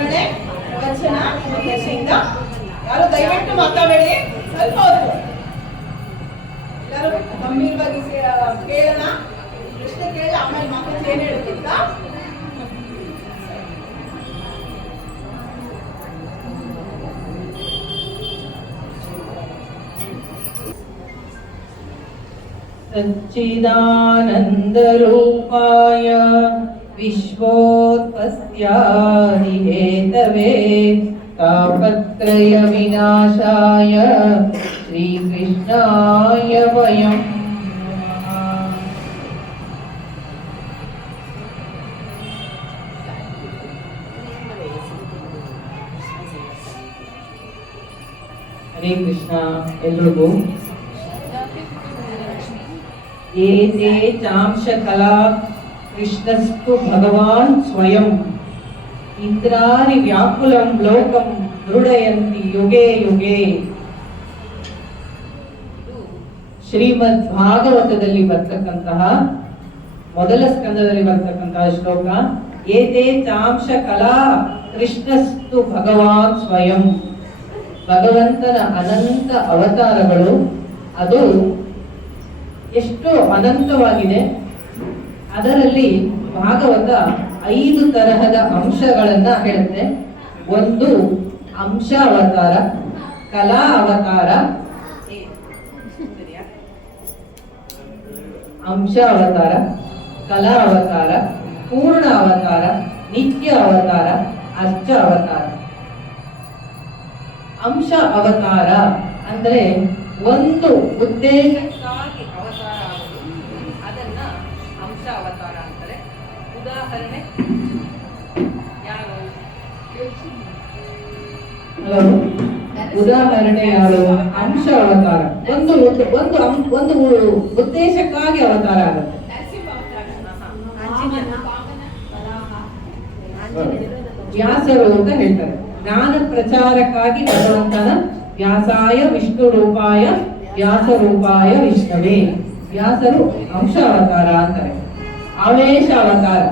ಅವತರಣೆ ಪ್ರವಚನ ಉದ್ದೇಶದಿಂದ ಯಾರು ದಯವಿಟ್ಟು ಮಾತಾಡಬೇಡಿ, ಸ್ವಲ್ಪ ಹೊತ್ತು ಎಲ್ಲರೂ ಗಂಭೀರವಾಗಿ ಕೇಳೋಣ. ಪ್ರಶ್ನೆ ಕೇಳಿ ಆಮೇಲೆ ಮಾತಾಡಿ ಏನು ಹೇಳ್ತಿದ್ದ. सच्चिदानन्दरूपाय विश्वोत्पत्त्यादिहेतवे तापत्रयविनाशाय श्रीकृष्णाय वयं हरे कृष्ण एल्रिगू एते चांशकला कृष्णस्तु भगवान् स्वयं इंद्राणि व्याकुलं लोकं दृढयन्ति युगे युगे. ಶ್ರೀಮದ್ ಭಾಗವತದಲ್ಲಿ ಬರ್ತಕ್ಕಂತಹ ಮೊದಲ ಸ್ಕಂದದಲ್ಲಿ ಬರ್ತಕ್ಕಂತಹ ಶ್ಲೋಕ ಏತೆ ಚಾಂಶ ಕಲಾ ಕೃಷ್ಣಸ್ತು ಭಗವಾನ್ ಸ್ವಯಂ. ಭಗವಂತನ ಅನಂತ ಅವತಾರಗಳು ಅದು ಎಷ್ಟು ಅನಂತವಾಗಿದೆ. ಅದರಲ್ಲಿ ಭಾಗವತ 5 ತರಹದ ಅಂಶಗಳನ್ನ ಹೇಳುತ್ತೆ. ಒಂದು ಅಂಶ ಅವತಾರ, ಕಲಾ ಅವತಾರ, ಅಂಶ ಅವತಾರ, ಕಲಾ ಅವತಾರ, ಪೂರ್ಣ ಅವತಾರ, ನಿತ್ಯ ಅವತಾರ, ಅರ್ಚ ಅವತಾರ. ಅಂಶ ಅವತಾರ ಅಂದ್ರೆ ಒಂದು ಉದ್ದೇಶಕ್ಕಾಗಿ ಅವತಾರ ಆಗುವುದು, ಅದನ್ನ ಅಂಶ ಅವತಾರ ಅಂತಾರೆ. ಉದಾಹರಣೆ ಯಾರು? ಉದಾಹರಣೆ ಯಾರು? ಅಂಶ ಅವತಾರ ಒಂದು ಒಂದು ಉದ್ದೇಶಕ್ಕಾಗಿ ಅವತಾರ ಆಗುತ್ತೆ. ವ್ಯಾಸರು ಅಂತ ಹೇಳ್ತಾರೆ. ಜ್ಞಾನ ಪ್ರಚಾರಕ್ಕಾಗಿ ಭಗವಂತನ ವ್ಯಾಸಾಯ ವಿಷ್ಣು ರೂಪಾಯ ವ್ಯಾಸ ರೂಪಾಯ ವಿಷ್ಣುವೇ. ವ್ಯಾಸರು ಅಂಶ ಅವತಾರ ಅಂತಾರೆ. ಆವೇಶ ಅವತಾರ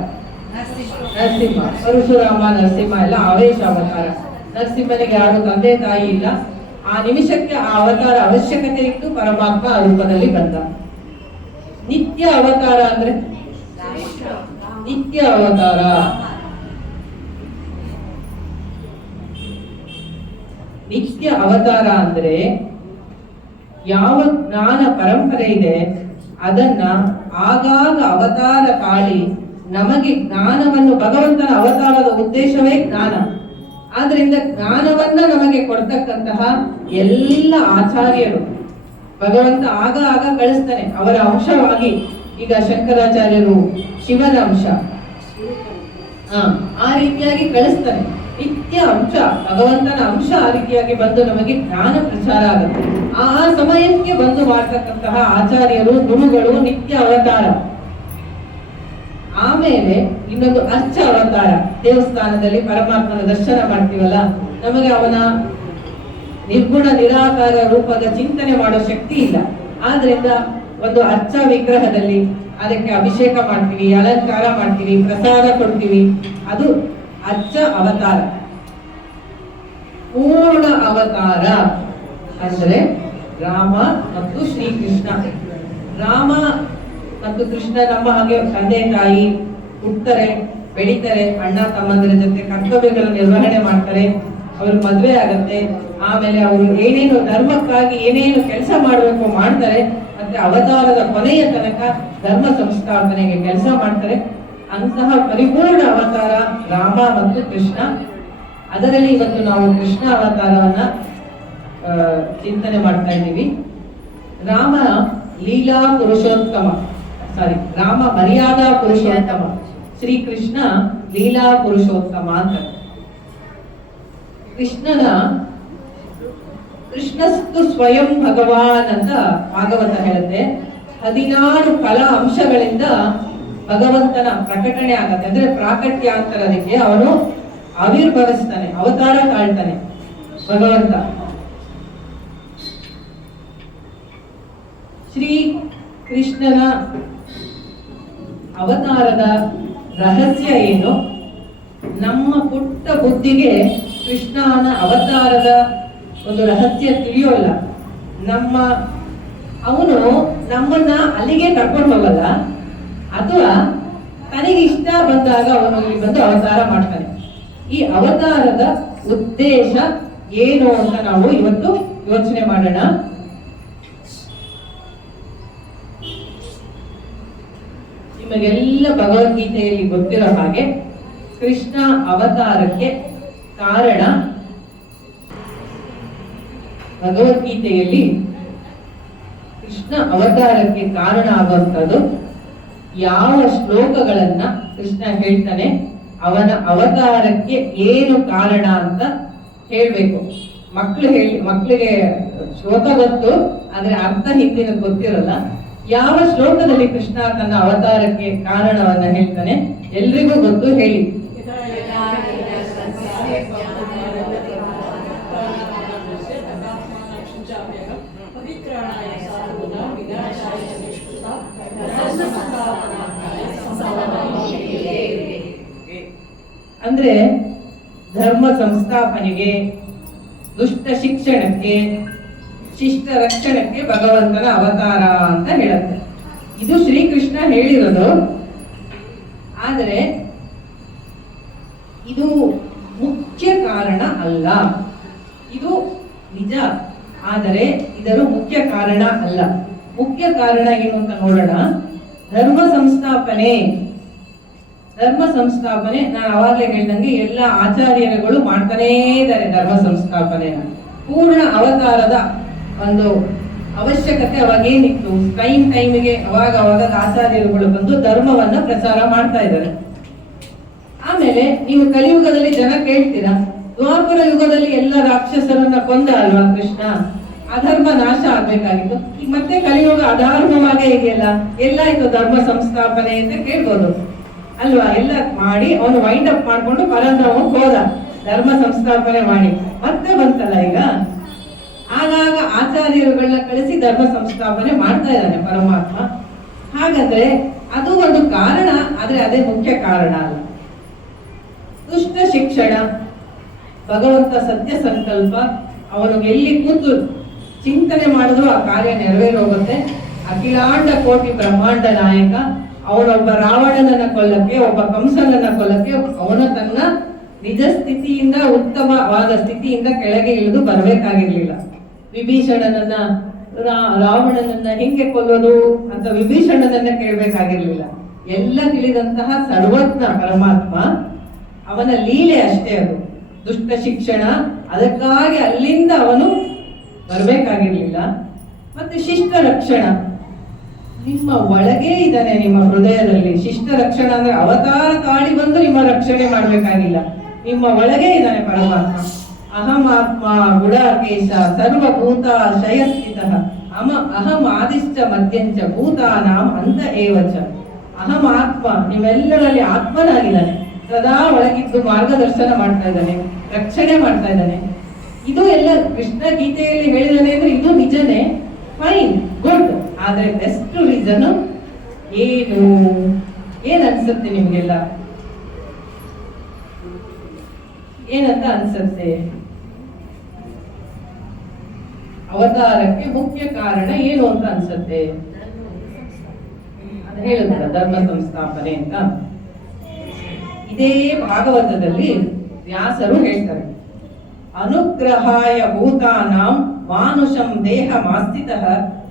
ನರಸಿಂಹ, ಪರಶುರಾಮ ನರಸಿಂಹ ಎಲ್ಲ ಆವೇಶ ಅವತಾರ. ನರಸಿಂಹನಿಗೆ ಯಾರು ತಂದೆ ತಾಯಿ ಇಲ್ಲ, ಆ ನಿಮಿಷಕ್ಕೆ ಆ ಅವತಾರ ಅವಶ್ಯಕತೆ ಇತ್ತು, ಪರಮಾತ್ಮ ಆ ರೂಪದಲ್ಲಿ ಬಂದ. ನಿತ್ಯ ಅವತಾರ ಅಂದ್ರೆ ನಿತ್ಯ ಅವತಾರ. ನಿತ್ಯ ಅವತಾರ ಅಂದ್ರೆ ಯಾವ ಜ್ಞಾನ ಪರಂಪರೆ ಇದೆ ಅದನ್ನ ಆಗಾಗ ಅವತಾರ ತಾಳಿ ನಮಗೆ ಜ್ಞಾನವನ್ನು, ಭಗವಂತನ ಅವತಾರದ ಉದ್ದೇಶವೇ ಜ್ಞಾನ. ಆದ್ರಿಂದ ಜ್ಞಾನವನ್ನ ನಮಗೆ ಕೊಡ್ತಕ್ಕಂತಹ ಎಲ್ಲ ಆಚಾರ್ಯರು ಭಗವಂತ ಆಗ ಕಳಿಸ್ತಾನೆ ಅವರ ಅಂಶವಾಗಿ. ಈಗ ಶಂಕರಾಚಾರ್ಯರು ಶಿವನ ಅಂಶ, ಆ ರೀತಿಯಾಗಿ ಕಳಿಸ್ತಾನೆ. ನಿತ್ಯ ಅಂಶ, ಭಗವಂತನ ಅಂಶ ಆ ರೀತಿಯಾಗಿ ಬಂದು ನಮಗೆ ಜ್ಞಾನ ಪ್ರಚಾರ ಆಗುತ್ತೆ. ಆ ಸಮಯಕ್ಕೆ ಬಂದು ಮಾಡ್ತಕ್ಕಂತಹ ಆಚಾರ್ಯರು, ಗುರುಗಳು ನಿತ್ಯ ಅವತಾರ. ಆಮೇಲೆ ಇನ್ನೊಂದು ಅರ್ಚ ಅವತಾರ. ದೇವಸ್ಥಾನದಲ್ಲಿ ಪರಮಾತ್ಮನ ದರ್ಶನ ಮಾಡ್ತೀವಲ್ಲ, ನಮಗೆ ಅವನ ನಿರ್ಗುಣ ನಿರಾಕಾರ ರೂಪದ ಚಿಂತನೆ ಮಾಡೋ ಶಕ್ತಿ ಇಲ್ಲ. ಆದ್ರಿಂದ ಒಂದು ಅರ್ಚ ವಿಗ್ರಹದಲ್ಲಿ ಅದಕ್ಕೆ ಅಭಿಷೇಕ ಮಾಡ್ತೀವಿ, ಅಲಂಕಾರ ಮಾಡ್ತೀವಿ, ಪ್ರಸಾದ ಕೊಡ್ತೀವಿ. ಅದು ಅರ್ಚ ಅವತಾರ. ಪೂರ್ಣ ಅವತಾರ ಅಂದ್ರೆ ರಾಮ ಮತ್ತು ಶ್ರೀಕೃಷ್ಣ. ರಾಮ ಮತ್ತು ಕೃಷ್ಣ ನಮ್ಮ ಹಾಗೆ ತಂದೆ ತಾಯಿ, ಹುಡ್ತಾರೆ, ಬೆಳಿತಾರೆ, ಅಣ್ಣ ತಮ್ಮಂದಿರ ಜೊತೆ ಕರ್ತವ್ಯಗಳ ನಿರ್ವಹಣೆ ಮಾಡ್ತಾರೆ, ಅವ್ರ ಮದ್ವೆ ಆಗತ್ತೆ, ಆಮೇಲೆ ಅವರು ಏನೇನು ಧರ್ಮಕ್ಕಾಗಿ ಏನೇನು ಕೆಲಸ ಮಾಡಬೇಕು ಮಾಡ್ತಾರೆ, ಮತ್ತೆ ಅವತಾರದ ಕೊನೆಯ ತನಕ ಧರ್ಮ ಸಂಸ್ಥಾಪನೆಗೆ ಕೆಲಸ ಮಾಡ್ತಾರೆ. ಅಂತಹ ಪರಿಪೂರ್ಣ ಅವತಾರ ರಾಮ ಮತ್ತು ಕೃಷ್ಣ. ಅದರಲ್ಲಿ ಇವತ್ತು ನಾವು ಕೃಷ್ಣ ಅವತಾರವನ್ನ ಚಿಂತನೆ ಮಾಡ್ತಾ ಇದ್ದೀವಿ. ರಾಮ ಲೀಲಾ ಪುರುಷೋತ್ತಮ, ರಾಮ ಮರ್ಯಾದಾ ಪುರುಷೋತ್ತಮ, ಶ್ರೀಕೃಷ್ಣ ಲೀಲಾ ಪುರುಷೋತ್ತಮ ಅಂತ. ಕೃಷ್ಣಸ್ತು ಸ್ವಯಂ ಭಗವಾನ್ ಅಂತ ಭಾಗವತ ಹೇಳುತ್ತೆ. 16 ಕಲಾ ಅಂಶಗಳಿಂದ ಭಗವಂತನ ಪ್ರಕಟಣೆ ಆಗತ್ತೆ. ಅಂದ್ರೆ ಪ್ರಾಕಟ್ಯಾಂತರದಕ್ಕೆ ಅವನು ಆವಿರ್ಭವಿಸ್ತಾನೆ, ಅವತಾರ ತಾಳ್ತಾನೆ ಭಗವಂತ. ಶ್ರೀ ಕೃಷ್ಣನ ಅವತಾರದ ರಹಸ್ಯ ಏನು, ನಮ್ಮ ಪುಟ್ಟ ಬುದ್ಧಿಗೆ ಕೃಷ್ಣನ ಅವತಾರದ ಒಂದು ರಹಸ್ಯ ತಿಳಿಯೋಲ್ಲ. ಅವನು ನಮ್ಮನ್ನ ಅಲ್ಲಿಗೆ ಕರ್ಕೊಂಡು ಹೋಗಲ್ಲ, ಅಥವಾ ತನಗೆ ಇಷ್ಟ ಬಂದಾಗ ಅವನು ಇಲ್ಲಿ ಬಂದು ಅವತಾರ ಮಾಡ್ತಾನೆ. ಈ ಅವತಾರದ ಉದ್ದೇಶ ಏನು ಅಂತ ನಾವು ಇವತ್ತು ಯೋಚನೆ ಮಾಡೋಣ. ನಿಮಗೆಲ್ಲ ಭಗವದ್ಗೀತೆಯಲ್ಲಿ ಗೊತ್ತಿರೋ ಹಾಗೆ ಕೃಷ್ಣ ಅವತಾರಕ್ಕೆ ಕಾರಣ, ಭಗವದ್ಗೀತೆಯಲ್ಲಿ ಕೃಷ್ಣ ಅವತಾರಕ್ಕೆ ಕಾರಣ ಆಗುವಂಥದ್ದು ಯಾವ ಶ್ಲೋಕಗಳನ್ನ ಕೃಷ್ಣ ಹೇಳ್ತಾನೆ, ಅವನ ಅವತಾರಕ್ಕೆ ಏನು ಕಾರಣ ಅಂತ ಹೇಳ್ಬೇಕು. ಮಕ್ಕಳಿಗೆ ಶ್ಲೋಕ ಗೊತ್ತು, ಆದ್ರೆ ಅರ್ಥ ಹಿಂದಿನ ಗೊತ್ತಿರಲ್ಲ. ಯಾವ ಶ್ಲೋಕದಲ್ಲಿ ಕೃಷ್ಣ ತನ್ನ ಅವತಾರಕ್ಕೆ ಕಾರಣವನ್ನ ಹೇಳ್ತಾನೆ ಎಲ್ರಿಗೂ ಗೊತ್ತು, ಹೇಳಿ. ಅಂದ್ರೆ ಧರ್ಮ ಸಂಸ್ಥಾಪನೆಗೆ, ದುಷ್ಟ ಶಿಕ್ಷಣಕ್ಕೆ, ಶಿಷ್ಟ ರಕ್ಷಣಕ್ಕೆ ಭಗವಂತನ ಅವತಾರ ಅಂತ ಹೇಳುತ್ತೆ. ಇದು ಶ್ರೀಕೃಷ್ಣ ಹೇಳಿರೋದು. ಆದರೆ ಇದು ಮುಖ್ಯ ಕಾರಣ ಅಲ್ಲ. ಇದು ನಿಜ, ಆದರೆ ಇದರ ಮುಖ್ಯ ಕಾರಣ ಅಲ್ಲ. ಮುಖ್ಯ ಕಾರಣ ಏನು ಅಂತ ನೋಡೋಣ. ಧರ್ಮ ಸಂಸ್ಥಾಪನೆ ನಾನು ಅವಾಗಲೇ ಹೇಳ್ದಂಗೆ ಎಲ್ಲ ಆಚಾರ್ಯರುಗಳು ಮಾಡ್ತಾನೇ ಇದ್ದಾರೆ. ಧರ್ಮ ಸಂಸ್ಥಾಪನೆಯ ಪೂರ್ಣ ಅವತಾರದ ಒಂದು ಅವಶ್ಯಕತೆ ಅವಾಗೇನಿತ್ತು, ಟೈಮಿಗೆ ಅವಾಗ ಆಚಾರ್ಯರುಗಳು ಬಂದು ಧರ್ಮವನ್ನ ಪ್ರಚಾರ ಮಾಡ್ತಾ ಇದ್ದಾರೆ. ಆಮೇಲೆ ನೀವು ಕಲಿಯುಗದಲ್ಲಿ ಜನ ಕೇಳ್ತೀರಾ, ದ್ವಾಪರ ಯುಗದಲ್ಲಿ ಎಲ್ಲ ರಾಕ್ಷಸರನ್ನ ಕೊಂದ ಅಲ್ವಾ ಕೃಷ್ಣ, ಅಧರ್ಮ ನಾಶ ಆಗ್ಬೇಕಾಗಿತ್ತು, ಈಗ ಮತ್ತೆ ಕಲಿಯುಗ ಅಧರ್ಮವಾಗೇ ಇದೆಯಲ್ಲ, ಎಲ್ಲಾಯ್ತು ಧರ್ಮ ಸಂಸ್ಥಾಪನೆ ಅಂತ ಕೇಳ್ಬೋದು ಅಲ್ವಾ. ಎಲ್ಲ ಮಾಡಿ ಅವನು ವೈಂಡ್ ಅಪ್ ಮಾಡ್ಕೊಂಡು ಪರಂಧಾಮಕ್ಕೆ ಹೋದ, ಧರ್ಮ ಸಂಸ್ಥಾಪನೆ ಮಾಡಿ ಮತ್ತೆ ಬಂತಲ್ಲ ಈಗ. ಆಗಾಗ ಆಚಾರ್ಯರುಗಳನ್ನ ಕಳಿಸಿ ಧರ್ಮ ಸಂಸ್ಥಾಪನೆ ಮಾಡ್ತಾ ಇದ್ದಾನೆ ಪರಮಾತ್ಮ. ಹಾಗಂದ್ರೆ ಅದು ಒಂದು ಕಾರಣ, ಆದ್ರೆ ಅದೇ ಮುಖ್ಯ ಕಾರಣ ಅಲ್ಲ. ದುಷ್ಟ ಶಿಕ್ಷಣ, ಭಗವಂತ ಸತ್ಯ ಸಂಕಲ್ಪ, ಅವನು ಎಲ್ಲಿ ಕೂತು ಚಿಂತನೆ ಮಾಡಿದ್ರು ಆ ಕಾರ್ಯ ನೆರವೇರೋಗುತ್ತೆ. ಅಖಿಲಾಂಡ ಕೋಟಿ ಬ್ರಹ್ಮಾಂಡ ನಾಯಕ, ಅವನೊಬ್ಬ ರಾವಣನನ್ನ ಕೊಲ್ಲಕ್ಕೆ, ಒಬ್ಬ ಕಂಸನನ್ನ ಕೊಲ್ಲಕ್ಕೆ ಅವನು ತನ್ನ ನಿಜ ಸ್ಥಿತಿಯಿಂದ, ಉತ್ತಮವಾದ ಸ್ಥಿತಿಯಿಂದ ಕೆಳಗೆ ಇಳಿದು ಬರಬೇಕಾಗಿರ್ಲಿಲ್ಲ. ವಿಭೀಷಣನನ್ನ, ರಾವಣನನ್ನ ಹೆಂಗೆ ಕೊಲ್ಲೋದು ಅಂತ ವಿಭೀಷಣನನ್ನ ಕೇಳ್ಬೇಕಾಗಿರ್ಲಿಲ್ಲ. ಎಲ್ಲ ತಿಳಿದಂತಹ ಸರ್ವಜ್ಞ ಪರಮಾತ್ಮ, ಅವನ ಲೀಲೆ ಅಷ್ಟೇ ಅದು. ದುಷ್ಟ ಶಿಕ್ಷಣ, ಅದಕ್ಕಾಗಿ ಅಲ್ಲಿಂದ ಅವನು ಬರಬೇಕಾಗಿರ್ಲಿಲ್ಲ. ಮತ್ತೆ ಶಿಷ್ಟ ರಕ್ಷಣ, ನಿಮ್ಮ ಒಳಗೇ ಇದ್ದಾನೆ, ನಿಮ್ಮ ಹೃದಯದಲ್ಲಿ. ಶಿಷ್ಟ ರಕ್ಷಣ ಅಂದ್ರೆ ಅವತಾರ ತಾಳಿ ಬಂದು ನಿಮ್ಮ ರಕ್ಷಣೆ ಮಾಡ್ಬೇಕಾಗಿಲ್ಲ, ನಿಮ್ಮ ಒಳಗೇ ಇದ್ದಾನೆ ಪರಮಾತ್ಮ. ಅಹಂ ಆತ್ಮ ಗುಡಾಕೇಶ ಸರ್ವಭೂತ ಶಯಸ್ಥಿತ ಅಹಂ ಆದಿಶ್ಚ ಮಧ್ಯಂಚ ಭೂತಾನಾಂ ಅಂತ ಏವಚ. ಅಹಂ ಆತ್ಮ, ನಿಮ್ಮೆಲ್ಲರಲ್ಲಿ ಆತ್ಮನಾಗಿದ್ದಾನೆ, ಸದಾ ಒಳಗಿದ್ದು ಮಾರ್ಗದರ್ಶನ ಮಾಡ್ತಾ ಇದ್ದಾನೆ, ರಕ್ಷಣೆ ಮಾಡ್ತಾ ಇದ್ದಾನೆ. ಇದು ಎಲ್ಲ ಕೃಷ್ಣ ಗೀತೆಯಲ್ಲಿ ಹೇಳಿದಾನೆ ಅಂದ್ರೆ ಇದು ನಿಜನೇ, ಫೈನ್, ಗುಡ್. ಆದ್ರೆ ಬೆಸ್ಟ್ ರೀಸನ್ ಏನ್ ಅನ್ಸುತ್ತೆ ನಿಮ್ಗೆಲ್ಲ? ಏನಂತ ಅನ್ಸುತ್ತೆ? ಅವತಾರಕ್ಕೆ ಮುಖ್ಯ ಕಾರಣ ಏನು ಅಂತ ಅನ್ಸುತ್ತೆ? ಅದು ಹೇಳಿದ್ರ ಧರ್ಮ ಸಂಸ್ಥಾಪನೆ ಅಂತ. ಇದೇ ಭಾಗವತದಲ್ಲಿ ವ್ಯಾಸರು ಹೇಳ್ತಾರೆ, ಅನುಗ್ರಹಾಯ ಭೂತಾನಾಂ ಮಾನುಷಂ ದೇಹ ಮಾಸ್ಥಿತಃ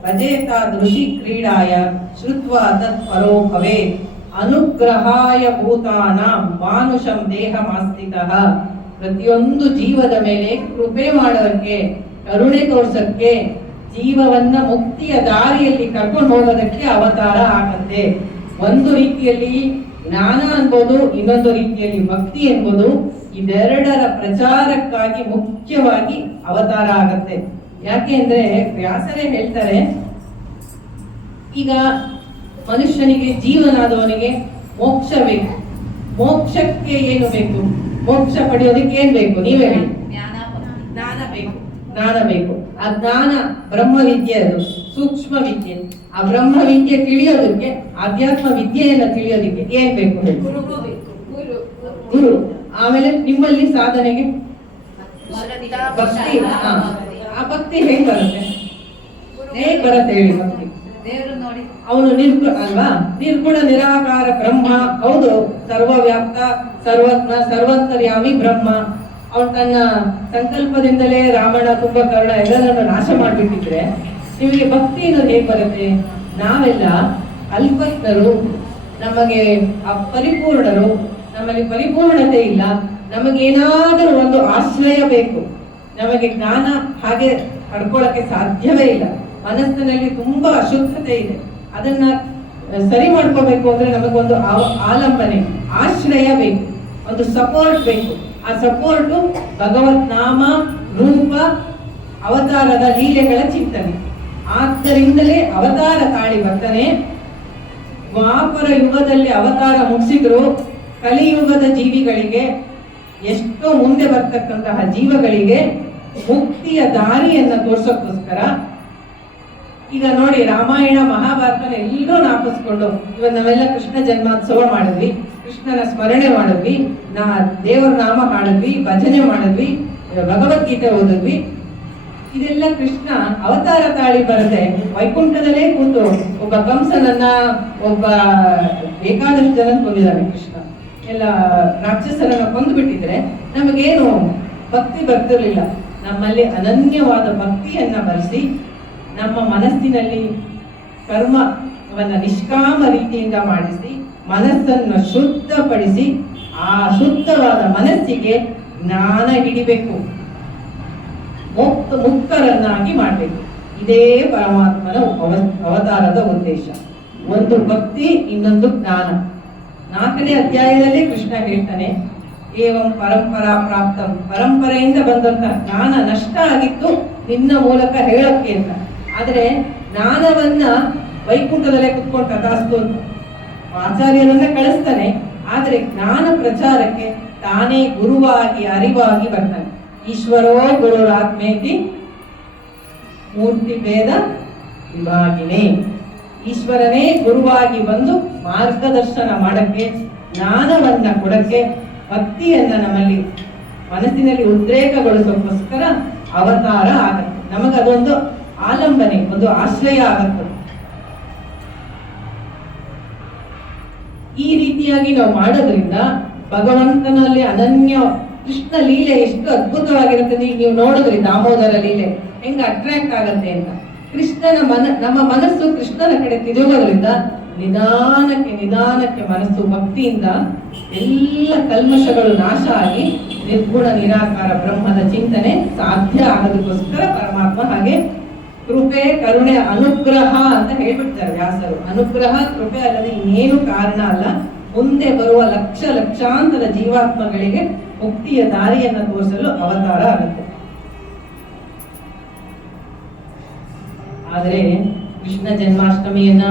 ಭಜೇತಾದೃಶಿ ಕ್ರೀಡಾಯ ಶ್ರುತ್ವಾ ತತ್ಪರೋ ಭವೇತ್. ಅನುಗ್ರಹಾಯ ಭೂತಾನಾಂ ಮಾನುಷಂ ದೇಹ ಮಾಸ್ಥಿತಃ, ಪ್ರತಿಯೊಂದು ಜೀವದ ಮೇಲೆ ಕೃಪೆ ಮಾಡೋದಕ್ಕೆ, ಕರುಣೆ ತೋರ್ಸಕ್ಕೆ, ಜೀವವನ್ನ ಮುಕ್ತಿಯ ದಾರಿಯಲ್ಲಿ ಕರ್ಕೊಂಡು ಹೋಗೋದಕ್ಕೆ ಅವತಾರ ಆಗತ್ತೆ. ಒಂದು ರೀತಿಯಲ್ಲಿ ಜ್ಞಾನ ಅನ್ಬೋದು, ಇನ್ನೊಂದು ರೀತಿಯಲ್ಲಿ ಭಕ್ತಿ ಎನ್ಬೋದು. ಇದೆರಡರ ಪ್ರಚಾರಕ್ಕಾಗಿ ಮುಖ್ಯವಾಗಿ ಅವತಾರ ಆಗತ್ತೆ. ಯಾಕೆ ಅಂದ್ರೆ ವ್ಯಾಸರೇ ಹೇಳ್ತಾರೆ, ಈಗ ಮನುಷ್ಯನಿಗೆ, ಜೀವನಾದವನಿಗೆ ಮೋಕ್ಷ ಬೇಕು. ಮೋಕ್ಷಕ್ಕೆ ಏನು ಬೇಕು? ಮೋಕ್ಷ ಪಡೆಯೋದಕ್ಕೆ ಏನ್ ಬೇಕು? ನೀವೇ ಹೇಳಿ. ಜ್ಞಾನ ಬೇಕು. ಆ ಜ್ಞಾನ ಬ್ರಹ್ಮವಿದ್ಯೆ, ಅದು ಸೂಕ್ಷ್ಮ ವಿದ್ಯೆ. ಆ ಬ್ರಹ್ಮವಿದ್ಯೆ ತಿಳಿಯೋದಕ್ಕೆ, ಆಧ್ಯಾತ್ಮ ವಿದ್ಯೆಯನ್ನ ತಿಳಿಯೋದಕ್ಕೆ ಏನ್ ಬೇಕು ಹೇಳಿ? ಗುರು. ಆಮೇಲೆ ನಿಮ್ಮಲ್ಲಿ ಸಾಧನೆಗೆ ಭಕ್ತಿ. ಆ ಭಕ್ತಿ ಹೇಗ್ ಬರುತ್ತೆ ಹೇಳಿ ಭಕ್ತಿ? ಅವನು ಅಲ್ವಾ, ನಿರ್ಗುಣ ನಿರಾಕಾರ ಬ್ರಹ್ಮ. ಹೌದು, ಸರ್ವವ್ಯಾಪ್ತ, ಸರ್ವಜ್ಞ, ಸರ್ವಂತರ್ಯಾಮಿ ಬ್ರಹ್ಮ. ಅವನು ತನ್ನ ಸಂಕಲ್ಪದಿಂದಲೇ ರಾವಣ, ಕುಂಭಕರ್ಣ ಎಲ್ಲರನ್ನು ನಾಶ ಮಾಡಿಬಿಟ್ಟಿದ್ರೆ ನಿಮಗೆ ಭಕ್ತಿ ಅನ್ನೋದು ಹೇಗ್ ಬರುತ್ತೆ? ನಾವೆಲ್ಲ ಅಲ್ಪಜ್ಞರು, ನಮಗೆ ಪರಿಪೂರ್ಣರು, ನಮ್ಮಲ್ಲಿ ಪರಿಪೂರ್ಣತೆ ಇಲ್ಲ. ನಮಗೇನಾದರೂ ಒಂದು ಆಶ್ರಯ ಬೇಕು. ನಮಗೆ ಜ್ಞಾನ ಹಾಗೆ ಪಡ್ಕೊಳ್ಳಕ್ಕೆ ಸಾಧ್ಯವೇ ಇಲ್ಲ. ಮನಸ್ಸಿನಲ್ಲಿ ತುಂಬಾ ಅಶುದ್ಧತೆ ಇದೆ. ಅದನ್ನ ಸರಿ ಮಾಡ್ಕೋಬೇಕು ಅಂದ್ರೆ ನಮಗೊಂದು ಆಲಂಬನೆ, ಆಶ್ರಯ ಬೇಕು, ಒಂದು ಸಪೋರ್ಟ್ ಬೇಕು. ಆ ಸಪೋರ್ಟು ಭಗವತ್ ನಾಮ, ರೂಪ, ಅವತಾರದ ಲೀಲೆಗಳ ಚಿಂತನೆ. ಆದ್ದರಿಂದಲೇ ಅವತಾರ ತಾಳಿ ಬರ್ತಾನೆ. ದ್ವಾಪರ ಯುಗದಲ್ಲಿ ಅವತಾರ ಮುಗಿಸಿದ್ರು ಕಲಿಯುಗದ ಜೀವಿಗಳಿಗೆ, ಎಷ್ಟೋ ಮುಂದೆ ಬರ್ತಕ್ಕಂತಹ ಜೀವಗಳಿಗೆ ಮುಕ್ತಿಯ ದಾರಿಯನ್ನ ತೋರ್ಸೋಕ್ಕೋಸ್ಕರ. ಈಗ ನೋಡಿ, ರಾಮಾಯಣ ಮಹಾಭಾರತನ ಎಲ್ಲರೂ ನಾಪಿಸ್ಕೊಂಡು ಇವತ್ತು ನಾವೆಲ್ಲ ಕೃಷ್ಣ ಜನ್ಮೋತ್ಸವ ಮಾಡಿದ್ವಿ, ಕೃಷ್ಣನ ಸ್ಮರಣೆ ಮಾಡಿದ್ವಿ, ದೇವರ ನಾಮ ಹಾಡಿದ್ವಿ, ಭಜನೆ ಮಾಡಿದ್ವಿ, ಭಗವದ್ಗೀತೆ ಓದಿದ್ವಿ. ಇದೆಲ್ಲ ಕೃಷ್ಣ ಅವತಾರ ತಾಳಿ ಬರದೆ ವೈಕುಂಠದಲ್ಲೇ ಕೂತು ಒಬ್ಬ ಕಂಸನನ್ನ, ಒಬ್ಬ ಬೇಕಾದಷ್ಟು ಜನ ಕೊಂದಿದ್ದಾನೆ ಕೃಷ್ಣ. ಎಲ್ಲ ರಾಕ್ಷಸರನ್ನ ಕೊಂದು ಬಿಟ್ಟಿದ್ರೆ ನಮಗೇನು ಭಕ್ತಿ ಬರ್ತಿರ್ಲಿಲ್ಲ. ನಮ್ಮಲ್ಲಿ ಅನನ್ಯವಾದ ಭಕ್ತಿಯನ್ನ ಬರೆಸಿ ನಮ್ಮ ಮನಸ್ಸಿನಲ್ಲಿ ಕರ್ಮವನ್ನ ನಿಷ್ಕಾಮ ರೀತಿಯಿಂದ ಮಾಡಿಸಿ ಮನಸ್ಸನ್ನು ಶುದ್ಧಪಡಿಸಿ ಆ ಶುದ್ಧವಾದ ಮನಸ್ಸಿಗೆ ಜ್ಞಾನ ಹಿಡಿಬೇಕು, ಮುಕ್ತರನ್ನಾಗಿ ಮಾಡಬೇಕು. ಇದೇ ಪರಮಾತ್ಮನ ಅವತಾರದ ಉದ್ದೇಶ. ಒಂದು ಭಕ್ತಿ, ಇನ್ನೊಂದು ಜ್ಞಾನ. 4ನೇ ಅಧ್ಯಾಯದಲ್ಲಿ ಕೃಷ್ಣ ಹೇಳ್ತಾನೆ, ಏವಂ ಪರಂಪರಾ ಪ್ರಾಪ್ತಂ, ಪರಂಪರೆಯಿಂದ ಬಂದಂತ ಜ್ಞಾನ ನಷ್ಟ ಆಗಿತ್ತು ನಿನ್ನ ಮೂಲಕ ಹೇಳಕ್ಕೆ ಅಂತ. ಆದ್ರೆ ಜ್ಞಾನವನ್ನ ವೈಕುಂಠದಲ್ಲೇ ಕುತ್ಕೊಂಡು ತಥಾಸ್ತು ಅಂತ ಆಚಾರ್ಯರನ್ನ ಕಳಿಸ್ತಾನೆ. ಆದ್ರೆ ಜ್ಞಾನ ಪ್ರಚಾರಕ್ಕೆ ತಾನೇ ಗುರುವಾಗಿ, ಅರಿವಾಗಿ ಬರ್ತಾನೆ. ಈಶ್ವರೋ ಗುರುರಾತ್ಮೇತಿ ಮೂರ್ತಿ ಭೇದ ವಿಭಾಗಿನೇ. ಈಶ್ವರನೇ ಗುರುವಾಗಿ ಬಂದು ಮಾರ್ಗದರ್ಶನ ಮಾಡಕ್ಕೆ, ಜ್ಞಾನವನ್ನ ಕೊಡಕ್ಕೆ, ಭಕ್ತಿಯನ್ನ ನಮ್ಮಲ್ಲಿ ಮನಸ್ಸಿನಲ್ಲಿ ಉದ್ರೇಕಗೊಳಿಸೋಕ್ಕೋಸ್ಕರ ಅವತಾರ ಆಗತ್ತೆ. ನಮಗದೊಂದು ಆಲಂಬನೆ, ಒಂದು ಆಶ್ರಯ ಆಗತ್ತೆ. ಈ ರೀತಿಯಾಗಿ ನಾವು ಮಾಡೋದ್ರಿಂದ ಭಗವಂತನಲ್ಲಿ ಅನನ್ಯ ಕೃಷ್ಣ ಲೀಲೆ ಎಷ್ಟು ಅದ್ಭುತವಾಗಿರುತ್ತೆ. ನೀವು ನೋಡಿದ್ರಿ ದಾಮೋದರ ಲೀಲೆ ಹೆಂಗ ಅಟ್ರಾಕ್ಟ್ ಆಗತ್ತೆ ಅಂತ. ಕೃಷ್ಣನ ನಮ್ಮ ಮನಸ್ಸು ಕೃಷ್ಣನ ಕಡೆ ತಿರುಗೋದ್ರಿಂದ ನಿಧಾನಕ್ಕೆ ಮನಸ್ಸು ಭಕ್ತಿಯಿಂದ ಎಲ್ಲ ಕಲ್ಮಶಗಳು ನಾಶ ಆಗಿ ನಿರ್ಗುಣ ನಿರಾಕಾರ ಬ್ರಹ್ಮದ ಚಿಂತನೆ ಸಾಧ್ಯ ಆಗೋದಕ್ಕೋಸ್ಕರ ಪರಮಾತ್ಮ ಹಾಗೆ ಕೃಪೆ, ಕರುಣೆ, ಅನುಗ್ರಹ ಅಂತ ಹೇಳ್ಬಿಡ್ತಾರೆ ವ್ಯಾಸರು. ಅನುಗ್ರಹ, ಕೃಪೆ ಅಲ್ಲದೆ ಇನ್ನೇನು ಕಾರಣ ಅಲ್ಲ. ಮುಂದೆ ಬರುವ ಲಕ್ಷಾಂತರ ಜೀವಾತ್ಮಗಳಿಗೆ ಮುಕ್ತಿಯ ದಾರಿಯನ್ನು ತೋರಿಸಲು ಅವತಾರ ಆಗುತ್ತೆ. ಆದರೆ ಕೃಷ್ಣ ಜನ್ಮಾಷ್ಟಮಿಯನ್ನ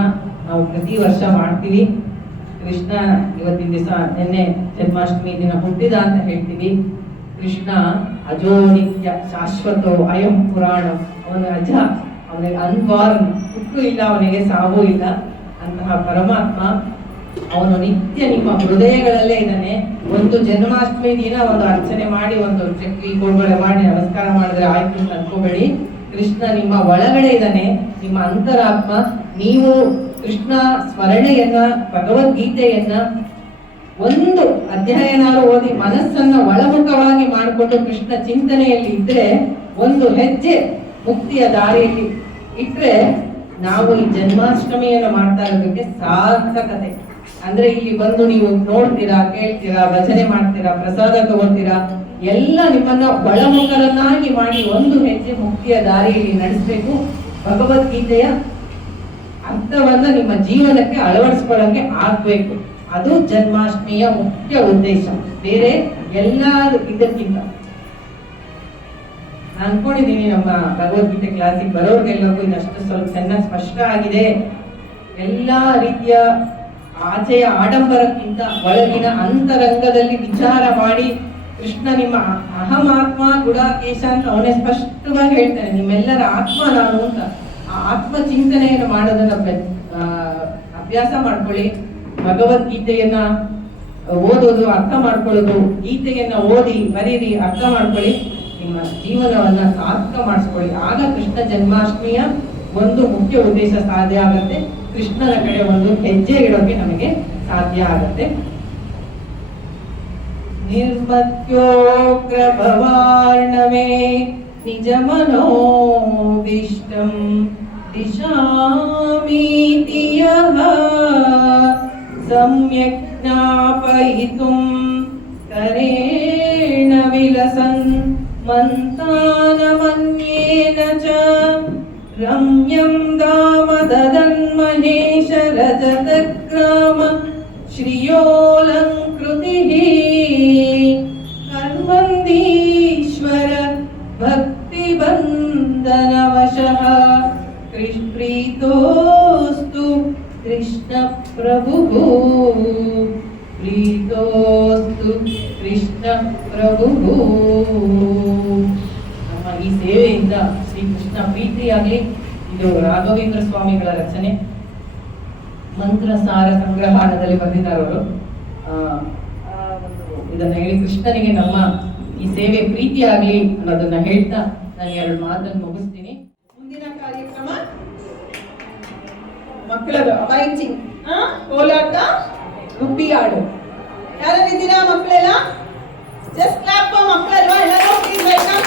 ನಾವು ಪ್ರತಿ ವರ್ಷ ಮಾಡ್ತೀವಿ. ಕೃಷ್ಣ ಇವತ್ತಿನ ದಿವಸ, ನಿನ್ನೆ ಜನ್ಮಾಷ್ಟಮಿ ದಿನ ಹುಟ್ಟಿದ ಅಂತ ಹೇಳ್ತೀವಿ. ಕೃಷ್ಣ ಅಜೋ ನಿತ್ಯ ಶಾಶ್ವತೋ ಅಯಂ ಪುರಾಣ. ಅವನ ಅಜ, ಅವನಿಗೆ ಅನ್ಬಾರ್ನ್, ಹುಟ್ಟು ಇಲ್ಲ, ಅವನಿಗೆ ಸಾವು ಇಲ್ಲ. ಅಂತಹ ಪರಮಾತ್ಮ ಅವನು ನಿತ್ಯ ನಿಮ್ಮ ಹೃದಯಗಳಲ್ಲೇ ಇದ್ದಾನೆ. ಒಂದು ಜನ್ಮಾಷ್ಟಮಿ ದಿನ ಒಂದು ಅರ್ಚನೆ ಮಾಡಿ, ಒಂದು ಚಕ್ರಿ ಕೋಡ್ಬಳೆ ಮಾಡಿ ನಮಸ್ಕಾರ ಮಾಡಿದ್ರೆ ಆಯ್ತು ಅಂತ ಅನ್ಕೋಬೇಡಿ. ಕೃಷ್ಣ ನಿಮ್ಮ ಒಳಗಡೆ ಇದ್ದಾನೆ, ನಿಮ್ಮ ಅಂತರಾತ್ಮ. ನೀವು ಕೃಷ್ಣ ಸ್ಮರಣೆಯನ್ನ, ಭಗವದ್ಗೀತೆಯನ್ನ ಒಂದು ಅಧ್ಯಾಯನಾರು ಓದಿ ಮನಸ್ಸನ್ನ ಒಳಮುಖವಾಗಿ ಮಾಡಿಕೊಂಡು ಕೃಷ್ಣ ಚಿಂತನೆಯಲ್ಲಿ ಇದ್ರೆ, ಒಂದು ಹೆಜ್ಜೆ ಮುಕ್ತಿಯ ದಾರಿಯಲ್ಲಿ ಇಟ್ರೆ, ನಾವು ಈ ಜನ್ಮಾಷ್ಟಮಿಯನ್ನು ಮಾಡ್ತಾ ಇರೋದಕ್ಕೆ ಸಾರ್ಥಕತೆ. ಅಂದ್ರೆ ಇಲ್ಲಿ ಬಂದು ನೀವು ನೋಡ್ತೀರಾ, ಕೇಳ್ತೀರಾ, ಭಜನೆ ಮಾಡ್ತೀರಾ, ಪ್ರಸಾದ ತಗೋತೀರಾ, ಎಲ್ಲ ನಿಮ್ಮನ್ನ ಒಳಮುಖರನ್ನಾಗಿ ಮಾಡಿ ಒಂದು ಹೆಜ್ಜೆ ಮುಕ್ತಿಯ ದಾರಿಯಲ್ಲಿ ನಡೆಸಬೇಕು. ಭಗವದ್ಗೀತೆಯ ಅರ್ಥವನ್ನ ನಿಮ್ಮ ಜೀವನಕ್ಕೆ ಅಳವಡಿಸ್ಕೊಳ್ಳಕ್ಕೆ ಆಗ್ಬೇಕು. ಅದು ಜನ್ಮಾಷ್ಟಮಿಯ ಮುಖ್ಯ ಉದ್ದೇಶ, ಬೇರೆ ಎಲ್ಲ ಇದಕ್ಕಿಂತ. ನಾನು ಅನ್ಕೊಂಡಿದ್ದೀನಿ ನಮ್ಮ ಭಗವದ್ಗೀತೆ ಕ್ಲಾಸಿಗೆ ಬರೋರ್ಗೆಲ್ಲರಿಗೂ ಇನ್ನಷ್ಟು ಸ್ವಲ್ಪ ಚೆನ್ನಾಗಿ ಸ್ಪಷ್ಟ ಆಗಿದೆ. ಎಲ್ಲಾ ರೀತಿಯ ಆಚೆಯ ಆಡಂಬರಕ್ಕಿಂತ ಒಳಗಿನ ಅಂತರಂಗದಲ್ಲಿ ವಿಚಾರ ಮಾಡಿ ಕೃಷ್ಣ ನಿಮ್ಮ ಅಹಮಾತ್ಮ ಗುಡಾಕೇಶ ಅಂತ ಅವನೇ ಸ್ಪಷ್ಟವಾಗಿ ಹೇಳ್ತಾನೆ. ನಿಮ್ಮೆಲ್ಲರ ಆತ್ಮ ನಾನು ಅಂತ. ಆ ಆತ್ಮ ಚಿಂತನೆಯನ್ನು ಮಾಡೋದನ್ನ ಅಭ್ಯಾಸ ಮಾಡ್ಕೊಳ್ಳಿ. ಭಗವದ್ಗೀತೆಯನ್ನ ಓದೋದು, ಅರ್ಥ ಮಾಡ್ಕೊಳ್ಳೋದು, ಗೀತೆಯನ್ನ ಓದಿ ಬರೀರಿ, ಅರ್ಥ ಮಾಡ್ಕೊಳ್ಳಿ, ನಿಮ್ಮ ಜೀವನವನ್ನ ಸಾರ್ಥಕ ಮಾಡಿಸ್ಕೊಳ್ಳಿ. ಆಗ ಕೃಷ್ಣ ಜನ್ಮಾಷ್ಟಮಿಯ ಒಂದು ಮುಖ್ಯ ಉದ್ದೇಶ ಸಾಧ್ಯ ಆಗತ್ತೆ. ಕೃಷ್ಣನ ಕಡೆ ಒಂದು ಹೆಜ್ಜೆ ಇಡೋಕೆ ನಮಗೆ ಸಾಧ್ಯ ಆಗತ್ತೆ. ನಿರ್ಮತ್ಯೋಗ್ರ ಭವಾರ್ಣವೇ ನಿಜ ಮನೋವಿಷ್ಟಂ ದಿಶಾಮೀತಿ ಯಃ ಸಮ್ಯಕ್ ಜ್ಞಾಪಯಿತುಂ ಕರೇಣ ವಿಲಸನ್ ಮಂತಾನಮನ್ಯೇನ ಚ ರಮ್ಯಂ ದಾಮದದನ್ ಮಹೇಶ ರಜತಗ್ರಾಮ ಶ್ರಿಯೋಲಂಕೃತಿಃ ಕರ್ಮಂದೀಶ್ವರ ಭಕ್ತಿಬಂಧನವಶಃ ಪ್ರೀತೋಸ್ತು ಕೃಷ್ಣ ಪ್ರಭುಃ ಪ್ರೀತೋಸ್ತು ಕೃಷ್ಣ ಪ್ರಭುಃ. ನಮ್ಮ ಈ ಸೇವೆಯಿಂದ ಶ್ರೀಕೃಷ್ಣ ಪ್ರೀತಿಯಾಗ್ಲಿ. ಇದು ರಾಘವೇಂದ್ರ ಸ್ವಾಮಿಗಳ ರಚನೆ, ಮಂತ್ರಸಾರ ಸಂಗ್ರಹಣದಲ್ಲಿ ಬಂದಿದ್ದಾರೆ ಅವರು. ಇದನ್ನ ಹೇಳಿ ಕೃಷ್ಣನಿಗೆ ನಮ್ಮ ಈ ಸೇವೆ ಪ್ರೀತಿಯಾಗ್ಲಿ ಅನ್ನೋದನ್ನ ಹೇಳ್ತಾ ನಾನು 2 ಮಾತನ್ನು ಮುಗಿಸ್ತೀನಿ. ಮುಂದಿನ ಕಾರ್ಯಕ್ರಮ ಮಕ್ಕಳದು ಅಬೈಚಿಂಗ್, ಕೋಲಾಟ, ಗುಬ್ಬಿ ಆಡು. ಯಾರಿದ್ದೀರಾ ಮಕ್ಕಳೆಲ್ಲ? ಜಸ್ಟ್ ಕ್ಲಾಪ್ ಮಕ್ಕಳಲ್ವಾ ಎಲ್ಲರೂ? Please welcome.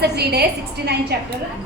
Rasa 3 days, 69 chapter.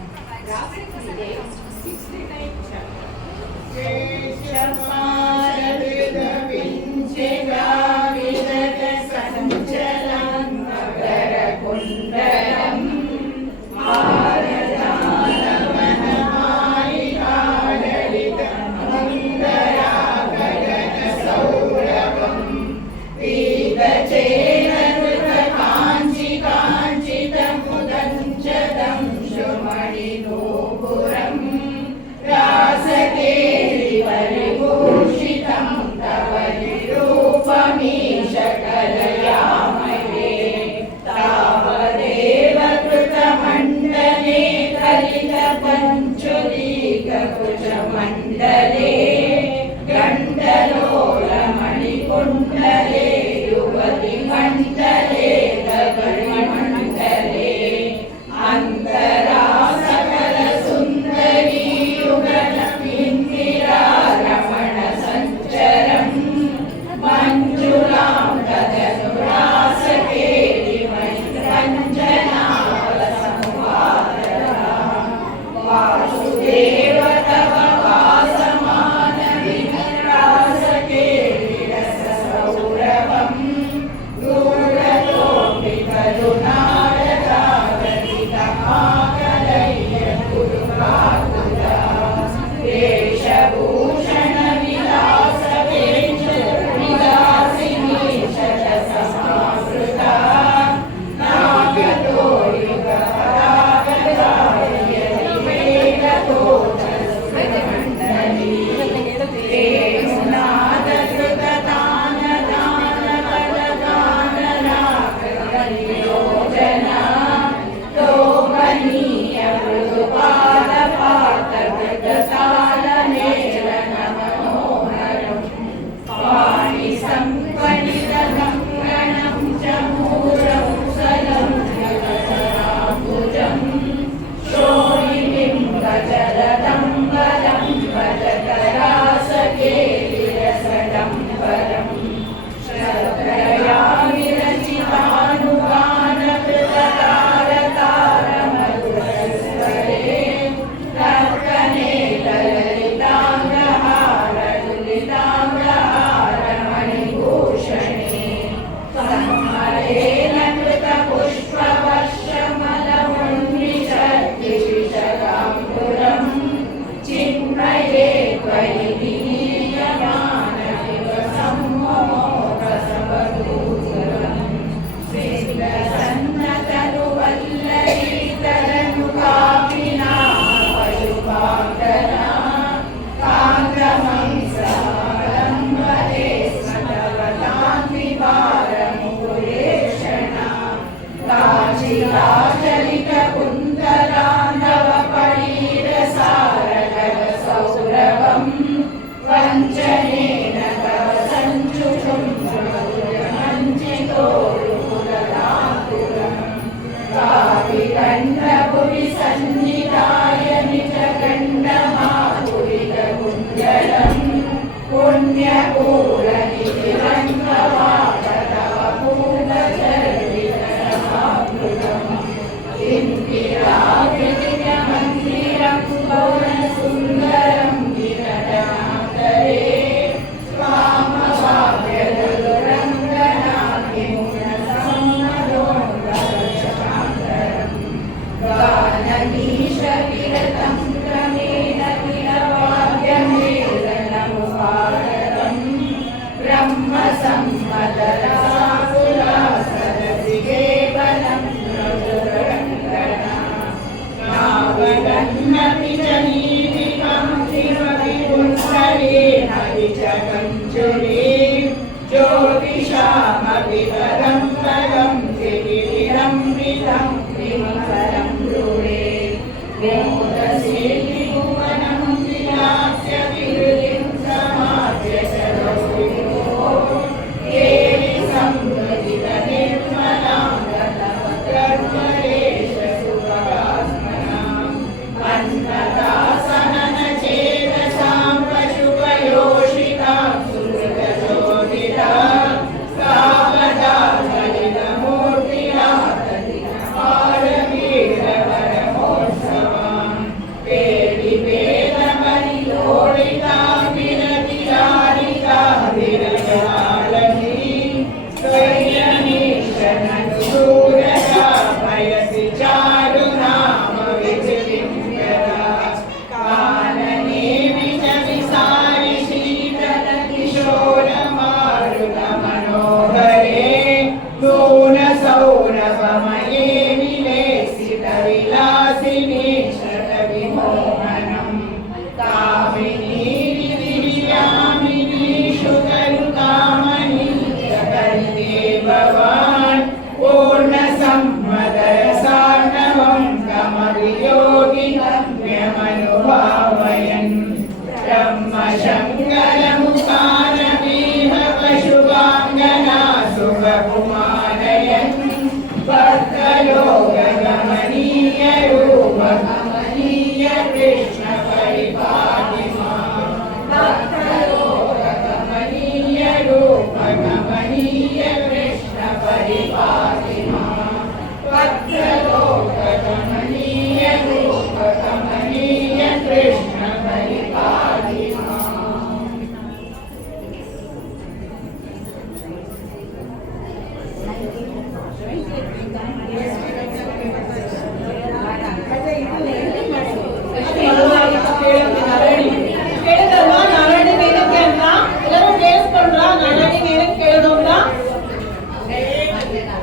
ಕೇಳಿದಲ್ವಾ ನಾರಾಯಣಿ ಏನಕ್ಕೆ ಅಂತ? ಎಲ್ಲರೂ ಕೇಳಿಸ್ಕೊಂಡ್ರ? ನಾರಾಯಣಿ ಏನಕ್ಕೆ ಕೇಳೋದು ಅಂತ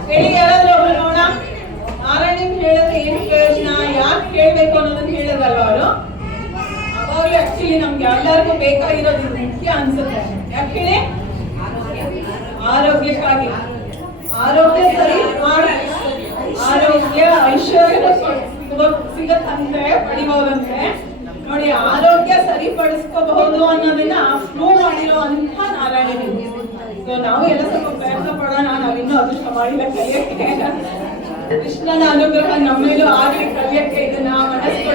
ಹೇಳಿ, ಯಾರಾದ್ರೂ ಒಬ್ರು ನೋಡ. ನಾರಾಯಣಿ ಹೇಳಿದ್ರೆ ಏನ್ ಪ್ರಯೋಜನ, ಯಾಕೆ ಕೇಳ್ಬೇಕು ಅನ್ನೋದನ್ನ ಹೇಳಿದ್ರಲ್ವ ಅವರು. ಅವಾಗ್ಲೂ ಆಕ್ಚುಲಿ ನಮ್ಗೆ ಎಲ್ಲರಿಗೂ ಬೇಕಾಗಿರೋದು ಮುಖ್ಯ ಅನ್ಸುತ್ತೆ. ಯಾಕೆ ಹೇಳಿ? ಆರೋಗ್ಯಕ್ಕಾಗಿ. ಆರೋಗ್ಯ ಸರಿ ಮಾಡಿ ಆರೋಗ್ಯ ಐಶ್ವರ್ಯ ಸಿಗತ್ತಂತೆ, ಪಡಿಬಹುದಂತೆ. ನೋಡಿ, ಆರೋಗ್ಯ ಸರಿಪಡಿಸ್ಕೋಬಹುದು ಅನ್ನೋದನ್ನ ಪ್ರೂವ್ ಮಾಡಿರೋ ಅಂತ ನಾರಾಯಣಿ. ಸೊ ನಾವು ಎಲ್ಲ ಸ್ವಲ್ಪ ಪ್ರಯತ್ನ ಪಡೋಣ. ನಾವಿನ್ನೂ ಅದೃಷ್ಟ ಮಾಡಿಲ್ಲ ಕಲಿಯಕ್ಕೆ. ಕೃಷ್ಣನ ಅನುಗ್ರಹ ನಮ್ಮೇಲೂ ಆಗ್ಲಿ ಕಲಿಯಕ್ಕೆ. ಇದನ್ನ ಮನಸ್ಸಿಗೆ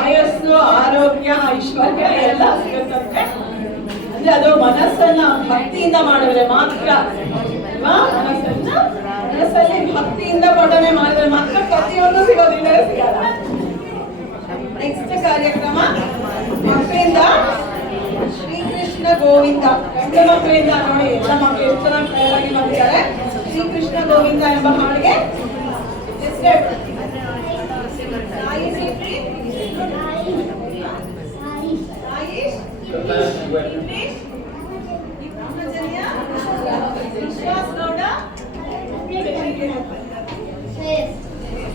ಆಯಸ್ಸು, ಆರೋಗ್ಯ, ಐಶ್ವರ್ಯ ಎಲ್ಲ ಸಿಗುತ್ತಂತೆ. ಅಂದ್ರೆ ಅದು ಮನಸ್ಸನ್ನ ಭಕ್ತಿಯಿಂದ ಮಾಡಿದ್ರೆ ಮಾತ್ರ ಅಲ್ವಾ? ಮನಸ್ಸಲ್ಲಿ ಭಕ್ತಿಯಿಂದ ಪಠನೆ ಮಾಡಿದ್ರೆ ಮಾತ್ರ ಪ್ರತಿಯೊಂದು ಸಿಗೋದಿಲ್ಲ, ಸಿಗಲ್ಲ. ನೆಕ್ಸ್ಟ್ ಕಾರ್ಯಕ್ರಮ ಮಕ್ಕಳಿಂದ ಶ್ರೀಕೃಷ್ಣ ಗೋವಿಂದ. ಗಂಡು ಮಕ್ಕಳಿಂದ ನೋಡಿ, ಎಲ್ಲ ಮಕ್ಕಳು ಎಷ್ಟು ಚೆನ್ನಾಗಿ ತಯಾರಾಗಿ ಬಂದಿದ್ದಾರೆ. ಶ್ರೀಕೃಷ್ಣ ಗೋವಿಂದ ಎಂಬ ಹಾಡಿಗೆ ವಿಶ್ವಾಸ್ ಗೌಡ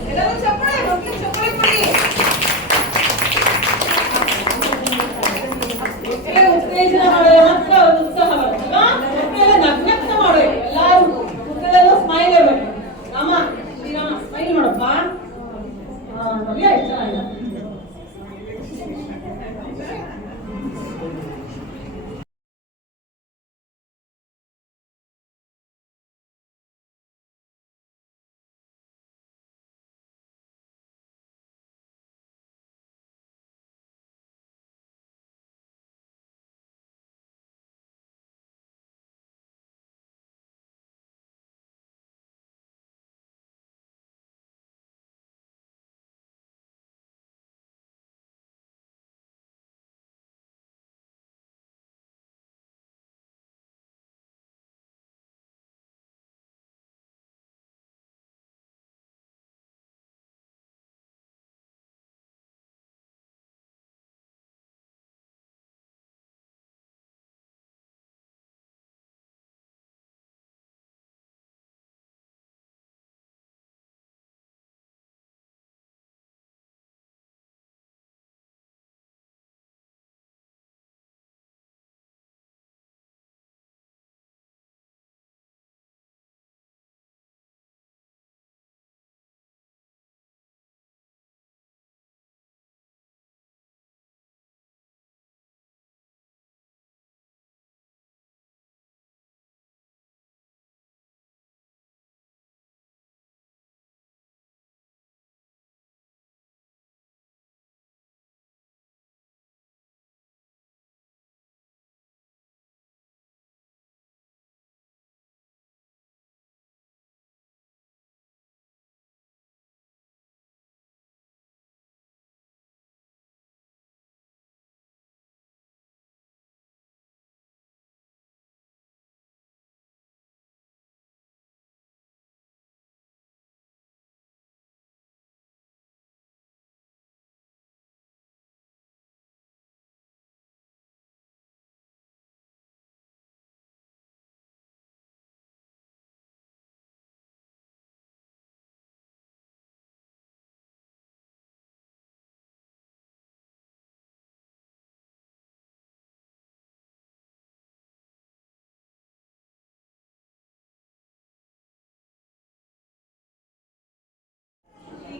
ಎಲ್ಲರೂ ಚಪ್ಪಾಳೆ, ಮಕ್ಕಳು ಚಪ್ಪಾಳೆ ಕೊಡಿ. ಮಕ್ಕಳಿಗೆ ಉತ್ತೇಜನ ಮಾಡಿದ್ರೆ ಮಾತ್ರ ಒಂದು ಉತ್ಸಾಹ ಬರುತ್ತಲ್ವಾ? ಮಕ್ಕಳೆಲ್ಲ ನಗ್ನಗ್ನ ಮಾಡಬೇಕು. ಎಲ್ಲರೂ ಮಕ್ಕಳೆಲ್ಲ ಸ್ಮೈಲ್ ಇರಬೇಕು. ರಾಮ, ಶ್ರೀರಾಮ ಸ್ಮೈಲ್ ಮಾಡಪ್ಪ. ನಮಗೆ ಇಷ್ಟ ಇಲ್ಲ.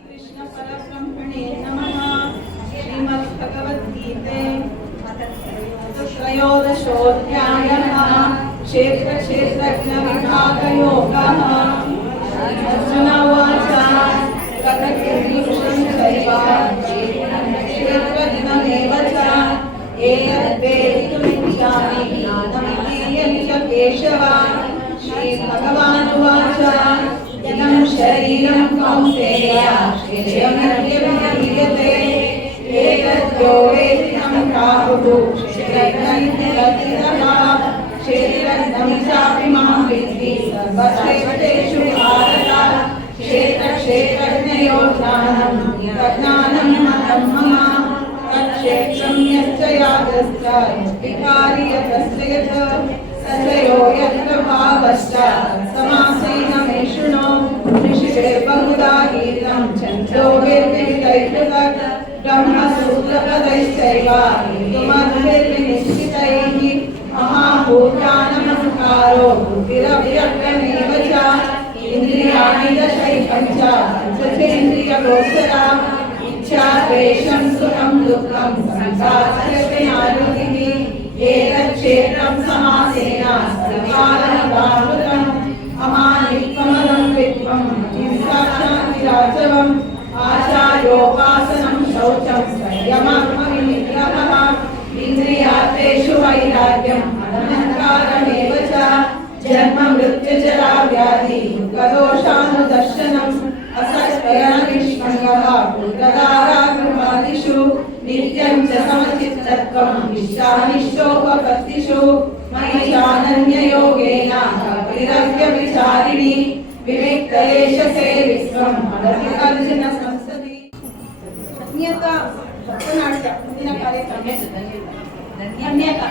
कृष्ण परब्रह्मणे नमः। श्रीमद्भगवद्गीते त्रयोदशोऽध्यायः क्षेत्रक्षेत्रज्ञविभागयोगः। अर्जुन उवाच ततः किं चैव क्षेत्रज्ञमेव च यद्वेदितुमिच्छामि ज्ञानमिति यच्च केशव श्रीभगवानुवाच इदं शरीरं कौन्तेय क्षेत्रमित्यभिधीयते एतद्यो वेत्ति तं प्राहुः क्षेत्रज्ञः क्षेत्रज्ञं चापि मां विद्धि सर्वक्षेत्रेषु भारत क्षेत्रज्ञयोः ज्ञानं तज्ज्ञानं मतं मम तत्क्षेत्रं यच्च यागश्च यद्विकारि यतस्य यत् स च यो यत्र भावश्च समासेन मे शृणु ऋषिभिर्बहुधा गीतं छन्दोभिर्विविधैः ब्रह्मसूत्रपदैश्चैव हेतुमद्भिर्विनिश्चितैः महाभूतानमस्कारो बुद्धिरव्यक्तमेव च इन्द्रियाणि दशैकं च पञ्चचेन्द्रियगोचरा इच्छा द्वेषं सुखं दुःखं संसारस्यज्ञाननिधिः एतच्क्षेत्रं समासेन सर्वकारणवाहृतम् अमानित्वमलं विद्वं हिंसा शान्तिराजवम् आचार्योपासनं शौचं संयमात्मविनिग्रहः इन्द्रियार्थेषु वैराग्यम् अनहङ्कारमेव च जन्म मृत्युजरा व्याधि दुःखदोषानुदर्शनम् असक्तयनिष्पङ्गः पुत्रदारागृहादिषु नित्यं च समचित्तत्वम् इष्टानिष्टोपपत्तिषु मयि चानन्ययोगेन कपिरव्यभिचारिणि विविक्तलेशसेवित्वम् अनधिकर्जन संसदि ಧನ್ಯತಾ ಭರತನಾಟ್ಯ ಮುಂದಿನ ಕಾರ್ಯಕ್ರಮ ಧನ್ಯತಾ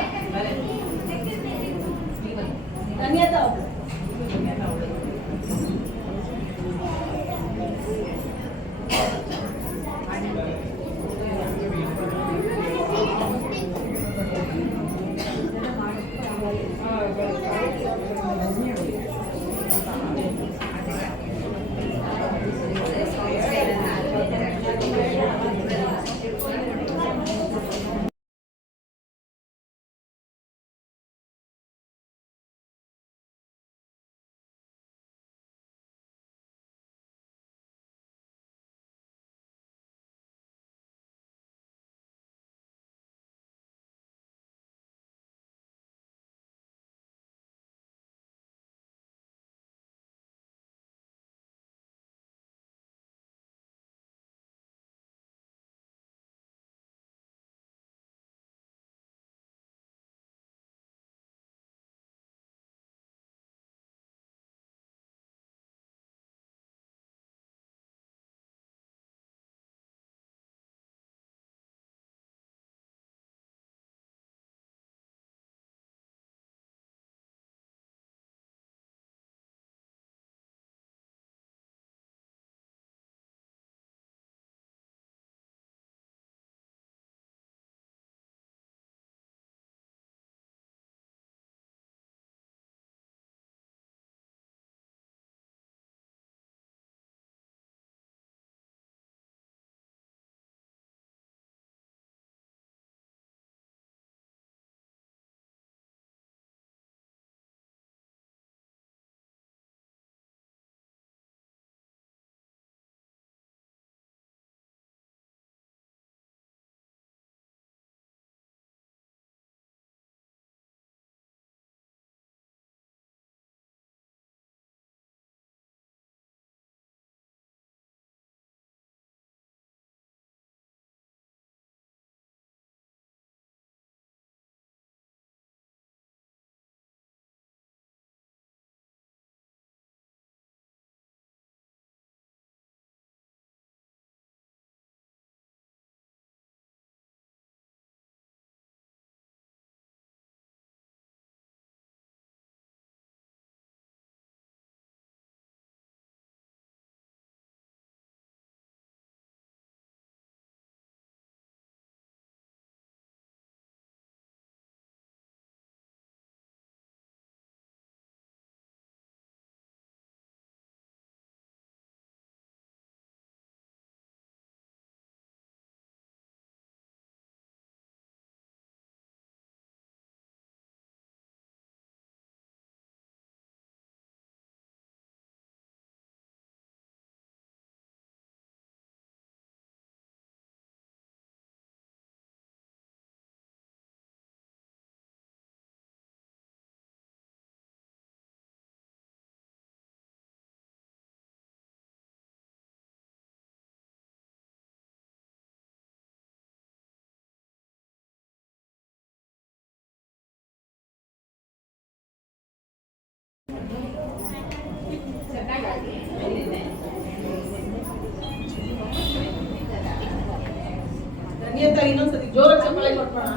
ಖುಷಿಯಾಗಿ ಇನ್ನೊಂದ್ಸತಿ ಜೋರಾಗಿ ಚಪ್ಪಾಳೆ ಕೊಟ್ಬಿಡೋಣ.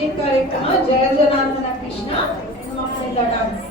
ಈ ಕಾರ್ಯಕ್ರಮ ಜಯ ಜನಾರ್ದನ ಕೃಷ್ಣ ಮಕ್ಕಳಿಂದ dance.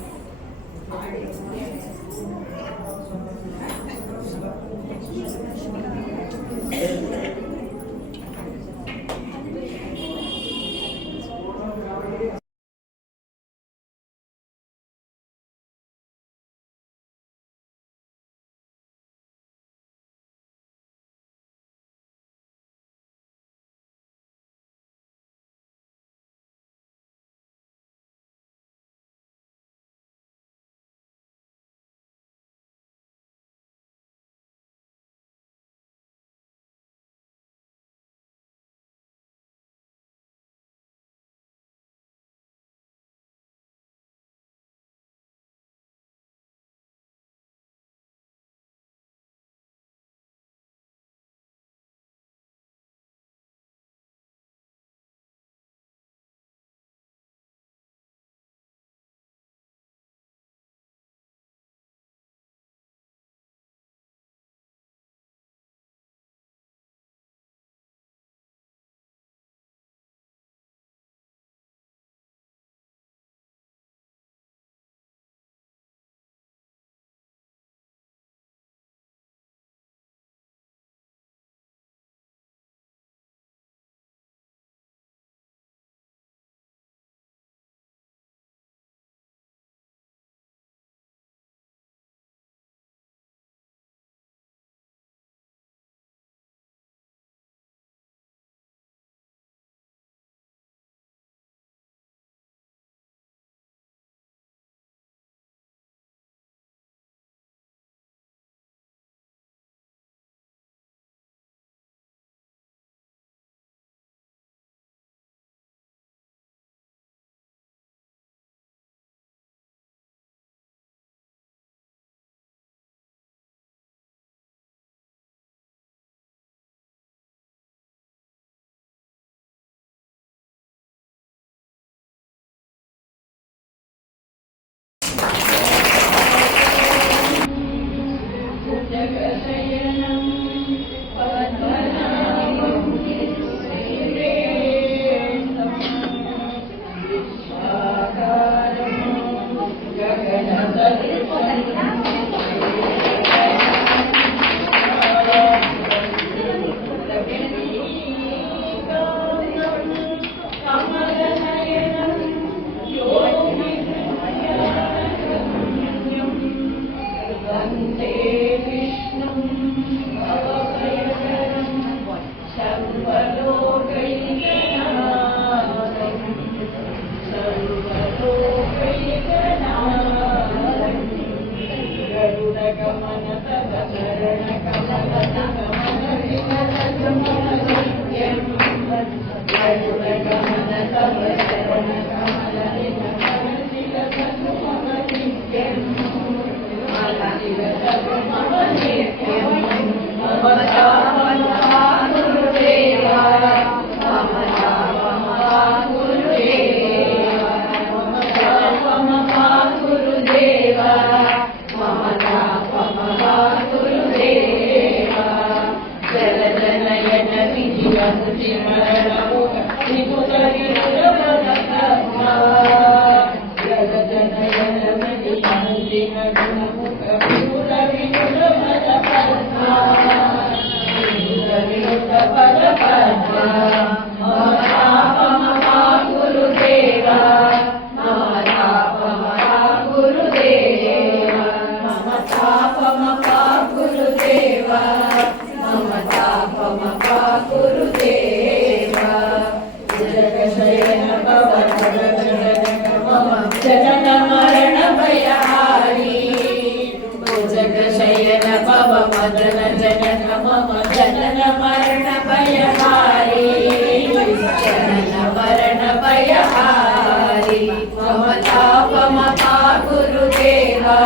Gurudev,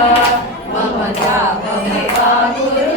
Mama Japa, Mama Gurudev.